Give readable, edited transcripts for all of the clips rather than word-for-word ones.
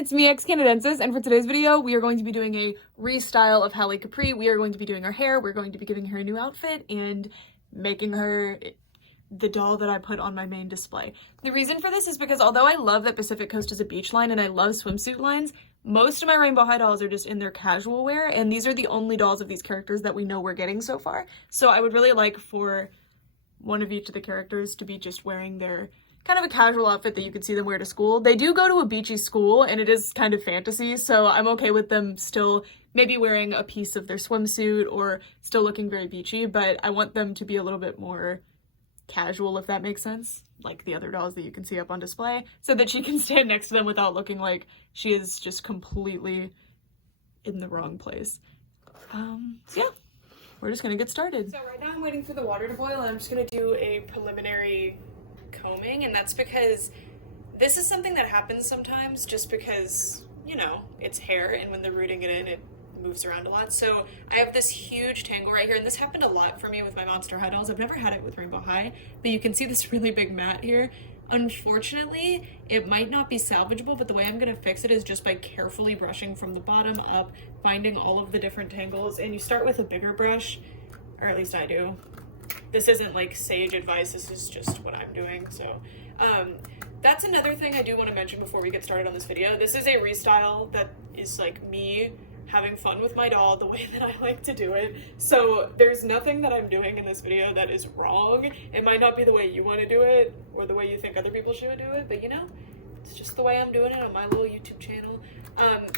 it's me, ex-Canadensis, and for today's video, we are going to be doing a restyle of Hali Capri. We are going to be doing her hair, we're going to be giving her a new outfit, and making her the doll that I put on my main display. The reason for this is because although I love that Pacific Coast is a beach line and I love swimsuit lines, most of my Rainbow High dolls are just in their casual wear, and these are the only dolls of these characters that we know we're getting so far. So I would really like for one of each of the characters to be just wearing their kind of a casual outfit that you could see them wear to school. They do go to a beachy school and it is kind of fantasy, so I'm okay with them still maybe wearing a piece of their swimsuit or still looking very beachy, but I want them to be a little bit more casual, if that makes sense, like the other dolls that you can see up on display, so that she can stand next to them without looking like she is just completely in the wrong place. So yeah, we're just gonna get started. So right now I'm waiting for the water to boil and I'm just gonna do a preliminary combing, and that's because this is something that happens sometimes just because, you know, it's hair and when they're rooting it in, it moves around a lot. So I have this huge tangle right here, and this happened a lot for me with my Monster High dolls. I've never had it with Rainbow High, but you can see this really big mat here. Unfortunately, it might not be salvageable, but the way I'm gonna fix it is just by carefully brushing from the bottom up, finding all of the different tangles, and you start with a bigger brush, or at least I do. This isn't like sage advice, this is just what I'm doing. So that's another thing I do want to mention before we get started on this video. This is a restyle that is like me having fun with my doll the way that I like to do it. So there's nothing that I'm doing in this video that is wrong. It might not be the way you want to do it or the way you think other people should do it, but you know, it's just the way I'm doing it on my little YouTube channel.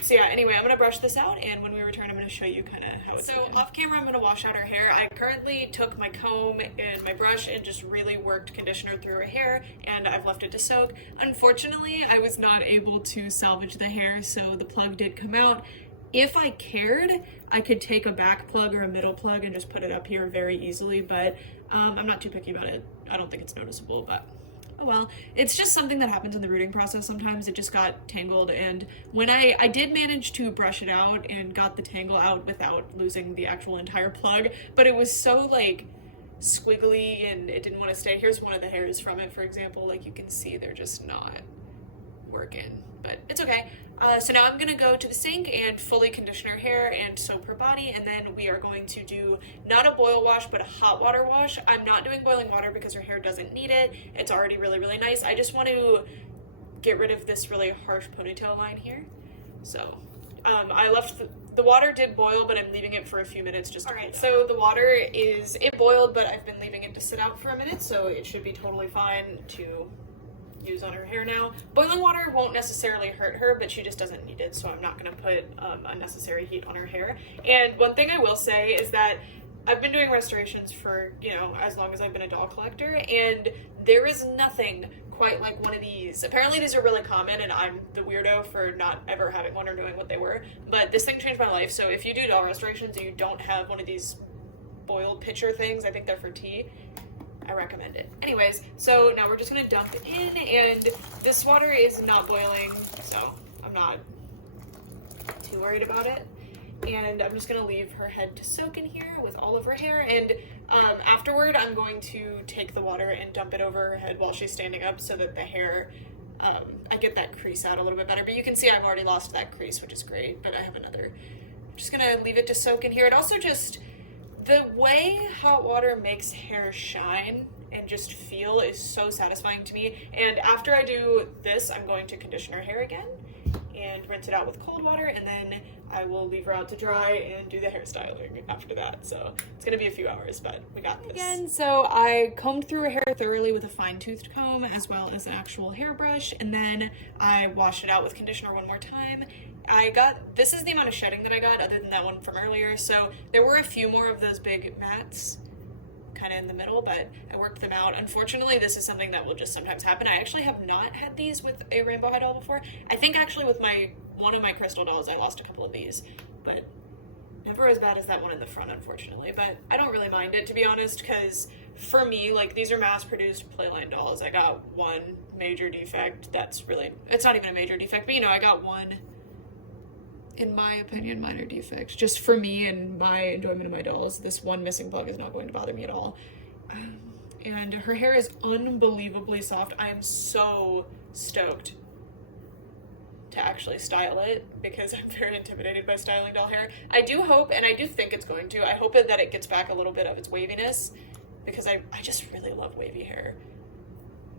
So yeah, anyway, I'm gonna brush this out, and when we return, I'm gonna show you kind of how it's looking. Off camera, I'm gonna wash out her hair. I currently took my comb and my brush and just really worked conditioner through her hair, and I've left it to soak. Unfortunately, I was not able to salvage the hair, so the plug did come out. If I cared, I could take a back plug or a middle plug and just put it up here very easily, but I'm not too picky about it. I don't think it's noticeable, but oh well. It's just something that happens in the rooting process sometimes. It just got tangled, and when I did manage to brush it out and got the tangle out without losing the actual entire plug, but it was so like squiggly and it didn't want to stay. Here's one of the hairs from it, for example. Like you can see they're just not working, but it's okay. So now I'm gonna go to the sink and fully condition her hair and soap her body, and then we are going to do not a boil wash but a hot water wash. I'm not doing boiling water because her hair doesn't need it. It's already really nice. I just want to get rid of this really harsh ponytail line here. So I left the water did boil, but I'm leaving it for a few minutes just to Alright, so the water it boiled, but I've been leaving it to sit out for a minute, so it should be totally fine to use on her hair now. Boiling water won't necessarily hurt her, but she just doesn't need it, so I'm not going to put unnecessary heat on her hair. And one thing I will say is that I've been doing restorations for, you know, as long as I've been a doll collector, and there is nothing quite like one of these. Apparently these are really common, and I'm the weirdo for not ever having one or knowing what they were, but this thing changed my life. So if you do doll restorations and you don't have one of these boiled pitcher things, I think they're for tea, I recommend it. Anyways, so now we're just gonna dump it in, and this water is not boiling, so I'm not too worried about it. And I'm just gonna leave her head to soak in here with all of her hair, and afterward I'm going to take the water and dump it over her head while she's standing up so that the hair, I get that crease out a little bit better. But you can see I've already lost that crease, which is great, but I have another. I'm just gonna leave it to soak in here. It also just, the way hot water makes hair shine and just feel is so satisfying to me. And after I do this, I'm going to condition her hair again and rinse it out with cold water, and then I will leave her out to dry and do the hairstyling after that. So it's gonna be a few hours, but we got this. Again, so I combed through her hair thoroughly with a fine-toothed comb as well as an actual hairbrush, and then I washed it out with conditioner one more time. This is the amount of shedding that I got other than that one from earlier, so there were a few more of those big mats kind of in the middle, but I worked them out. Unfortunately, this is something that will just sometimes happen. I actually have not had these with a Rainbow High doll before. I think actually with one of my crystal dolls, I lost a couple of these, but never as bad as that one in the front, unfortunately. But I don't really mind it, to be honest, because for me, like, these are mass-produced Playland dolls. I got one major defect that's really, it's not even a major defect, but you know, I got one, in my opinion, minor defect. Just for me and my enjoyment of my dolls, this one missing plug is not going to bother me at all. And her hair is unbelievably soft. I am so stoked to actually style it because I'm very intimidated by styling doll hair. I do hope, and I do think it's going to, I hope that it gets back a little bit of its waviness because I just really love wavy hair.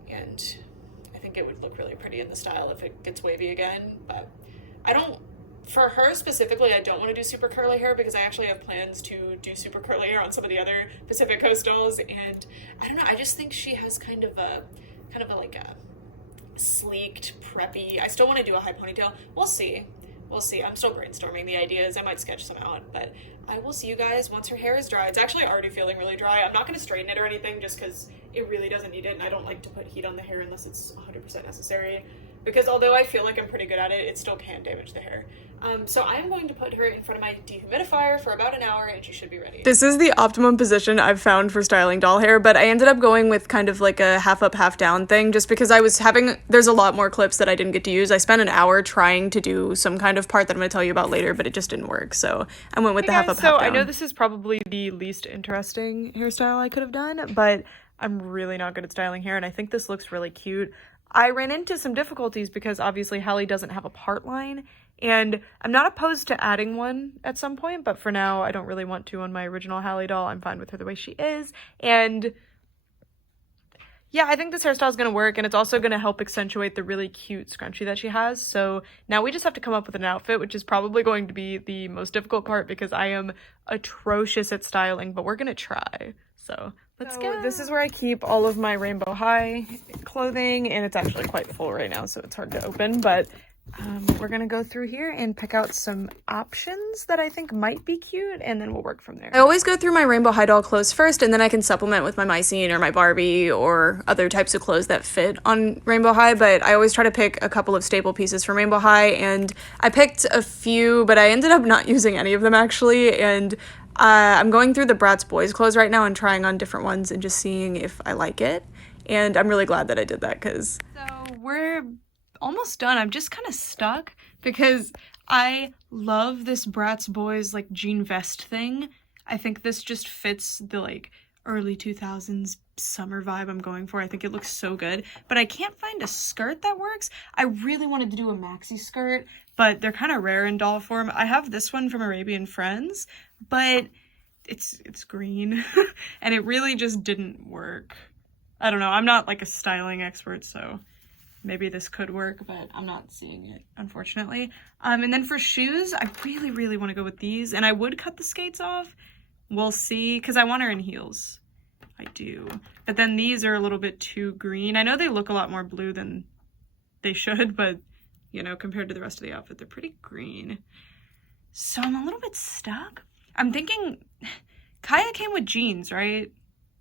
And I think it would look really pretty in the style if it gets wavy again. But for her specifically, I don't want to do super curly hair because I actually have plans to do super curly hair on some of the other Pacific Coast dolls. And I don't know, I just think she has kind of a like a sleeked, preppy. I still want to do a high ponytail. We'll see. I'm still brainstorming the ideas. I might sketch some out, but I will see you guys once her hair is dry. It's actually already feeling really dry. I'm not going to straighten it or anything just because it really doesn't need it, and I don't like to put heat on the hair unless it's 100% necessary, because although I feel like I'm pretty good at it, it still can damage the hair. So I'm going to put her in front of my dehumidifier for about an hour and she should be ready. This is the optimum position I've found for styling doll hair, but I ended up going with kind of like a half up, half down thing just because there's a lot more clips that I didn't get to use. I spent an hour trying to do some kind of part that I'm going to tell you about later, but it just didn't work. So I went with the half up, half down. So I know this is probably the least interesting hairstyle I could have done, but I'm really not good at styling hair and I think this looks really cute. I ran into some difficulties because obviously Hali doesn't have a part line, and I'm not opposed to adding one at some point, but for now I don't really want to on my original Hali doll. I'm fine with her the way she is, and yeah, I think this hairstyle is going to work, and it's also going to help accentuate the really cute scrunchie that she has. So now we just have to come up with an outfit, which is probably going to be the most difficult part because I am atrocious at styling, but we're going to try. So let's go. This is where I keep all of my Rainbow High clothing, and it's actually quite full right now, so it's hard to open, but we're gonna go through here and pick out some options that I think might be cute, and then we'll work from there. I always go through my Rainbow High doll clothes first, and then I can supplement with my Mycene or my Barbie or other types of clothes that fit on Rainbow High, but I always try to pick a couple of staple pieces from Rainbow High, and I picked a few, but I ended up not using any of them actually, and I'm going through the Bratz Boys clothes right now and trying on different ones and just seeing if I like it. And I'm really glad that I did that because... So we're almost done. I'm just kind of stuck because I love this Bratz Boys like jean vest thing. I think this just fits the like early 2000s summer vibe I'm going for. I think it looks so good, but I can't find a skirt that works. I really wanted to do a maxi skirt, but they're kind of rare in doll form. I have this one from Arabian Friends, but it's green and it really just didn't work. I don't know. I'm not like a styling expert, so maybe this could work, but I'm not seeing it, unfortunately. And then for shoes, I really, really want to go with these, and I would cut the skates off. We'll see, because I want her in heels. I do. But then these are a little bit too green. I know they look a lot more blue than they should, but, you know, compared to the rest of the outfit, they're pretty green. So I'm a little bit stuck. I'm thinking Kaya came with jeans, right?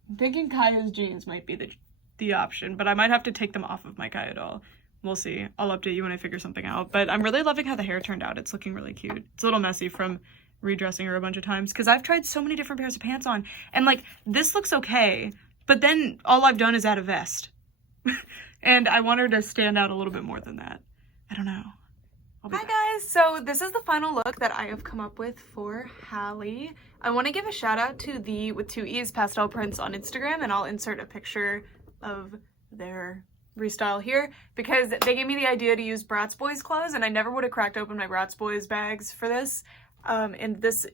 I'm thinking Kaya's jeans might be the option, but I might have to take them off of my Kaya doll. We'll see. I'll update you when I figure something out. But I'm really loving how the hair turned out. It's looking really cute. It's a little messy from redressing her a bunch of times because I've tried so many different pairs of pants on, and like this looks okay, but then all I've done is add a vest. And I want her to stand out a little bit more than that. I don't know. Hi guys, so this is the final look that I have come up with for Hali. I want to give a shout out to the with 2 E's pastel prints on Instagram, and I'll insert a picture of their restyle here because they gave me the idea to use Bratz Boys clothes, and I never would have cracked open my Bratz Boys bags for this, and this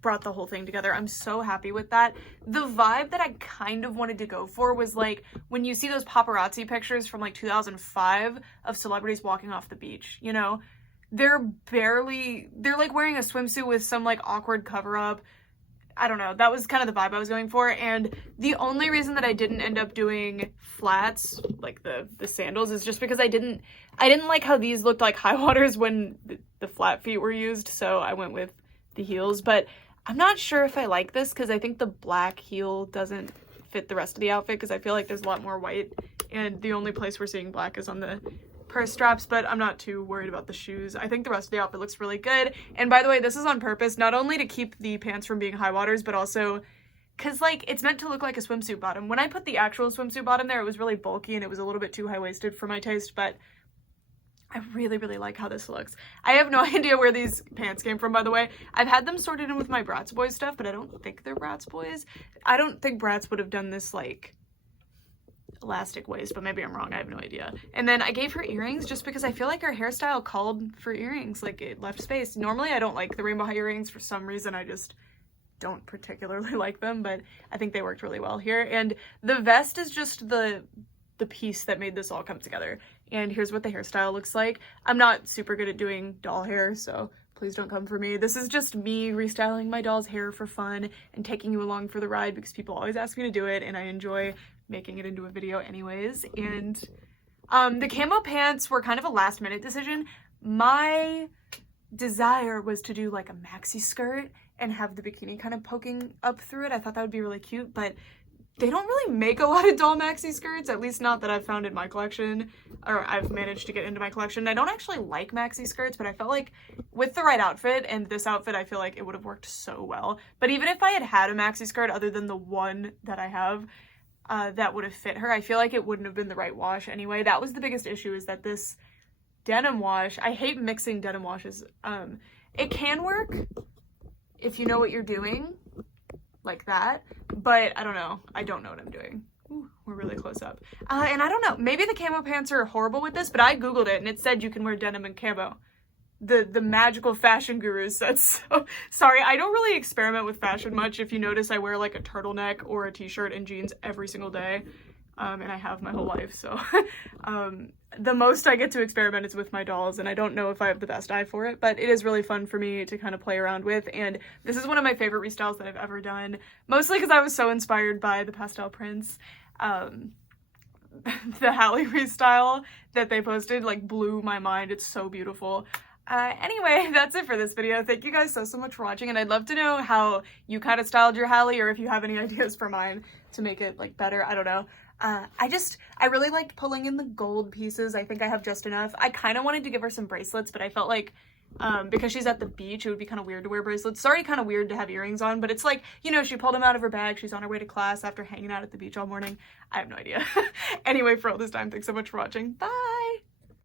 brought the whole thing together. I'm so happy with that. The vibe that I kind of wanted to go for was like when you see those paparazzi pictures from like 2005 of celebrities walking off the beach, you know? They're like wearing a swimsuit with some like awkward cover up. I don't know. That was kind of the vibe I was going for. And the only reason that I didn't end up doing flats, like the sandals, is just because I didn't like how these looked like high waters when the flat feet were used. So I went with the heels, but I'm not sure if I like this because I think the black heel doesn't fit the rest of the outfit because I feel like there's a lot more white and the only place we're seeing black is on the purse straps, but I'm not too worried about the shoes. I think the rest of the outfit looks really good. And by the way, this is on purpose, not only to keep the pants from being high waters, but also because like it's meant to look like a swimsuit bottom. When I put the actual swimsuit bottom there, it was really bulky and it was a little bit too high-waisted for my taste, but I really, really like how this looks. I have no idea where these pants came from, by the way. I've had them sorted in with my Bratz Boys stuff, but I don't think they're Bratz Boys. I don't think Bratz would have done this like elastic waist, but maybe I'm wrong, I have no idea. And then I gave her earrings just because I feel like her hairstyle called for earrings, like it left space. Normally I don't like the rainbow earrings, for some reason I just don't particularly like them, but I think they worked really well here. And the vest is just the piece that made this all come together. And here's what the hairstyle looks like. I'm not super good at doing doll hair, so please don't come for me. This is just me restyling my doll's hair for fun and taking you along for the ride because people always ask me to do it and I enjoy making it into a video anyways. And the camo pants were kind of a last minute decision. My desire was to do like a maxi skirt and have the bikini kind of poking up through it. I thought that would be really cute, but they don't really make a lot of doll maxi skirts, at least not that I've found in my collection, or I've managed to get into my collection. I don't actually like maxi skirts, but I felt like with the right outfit, and this outfit, I feel like it would have worked so well. But even if I had had a maxi skirt other than the one that I have, that would have fit her, I feel like it wouldn't have been the right wash anyway. That was the biggest issue, is that this denim wash, I hate mixing denim washes. It can work if you know what you're doing, like that, but I don't know what I'm doing. Ooh, we're really close up. And I don't know, maybe the camo pants are horrible with this, but I googled it and it said you can wear denim and camo. The magical fashion gurus said so. Sorry, I don't really experiment with fashion much. If you notice, I wear like a turtleneck or a t-shirt and jeans every single day, and I have my whole life, so the most I get to experiment is with my dolls, and I don't know if I have the best eye for it, but it is really fun for me to kind of play around with. And this is one of my favorite restyles that I've ever done, mostly because I was so inspired by the pastel prints. The Hali restyle that they posted like blew my mind. It's so beautiful. Anyway, that's it for this video. Thank you guys so much for watching, and I'd love to know how you kind of styled your Hali, or if you have any ideas for mine to make it like better. I don't know. I really liked pulling in the gold pieces. I think I have just enough. I kind of wanted to give her some bracelets, but I felt like because she's at the beach, it would be kind of weird to wear bracelets. It's already kind of weird to have earrings on, but it's like, you know, she pulled them out of her bag. She's on her way to class after hanging out at the beach all morning. I have no idea. Anyway, for all this time, thanks so much for watching. Bye!